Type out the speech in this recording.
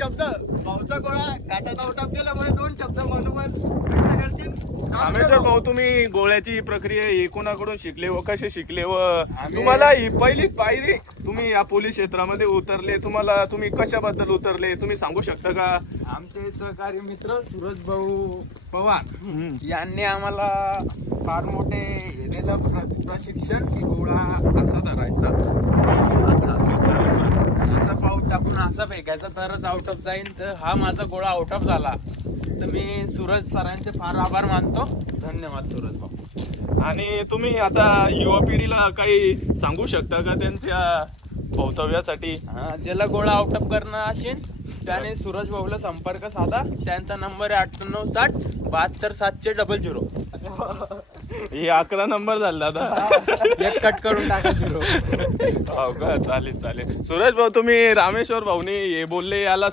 शब्द भाऊचा गोळा घाटात आउट ऑफ गेल्यामुळे 2 शब्द मनोमन व्यक्त करतील. रामेश्वर भाऊ, तुम्ही गोळ्याची प्रक्रिया ही कोणाकडून शिकले व कसे शिकले व तुम्हाला ही पहिलीच पायरी तुम्ही या पोलीस क्षेत्रामध्ये उतरले, तुम्ही कशाबद्दल उतरले तुम्ही सांगू शकता का? आमचे सहकारी मित्र सूरज भाऊ पवार यांनी आम्हाला फार मोठे हे दिलं प्रशिक्षण की गोळा असा धरायचा, असा पाऊट टाकून असा फेकायचा तरच आउट ऑफ जाईल. तर हा माझा गोळा आउट ऑफ झाला. तर मी सूरज सरांचे फार आभार मानतो. धन्यवाद सूरज भाऊ. आणि तुम्ही आता युवा पिढीला काही सांगू शकता का त्यांच्या भवितव्यासाठी? ज्याला गोळा आउट ऑफ करणं असेल त्याने सूरज भाऊला संपर्क साधा. त्यांचा नंबर आहे 9860 72 हे 11 नंबर झाला दादा. एक कट करून टाका 0. हो का, चालेल चालेल. सूरज भाऊ, तुम्ही रामेश्वर भाऊनी हे बोलले याला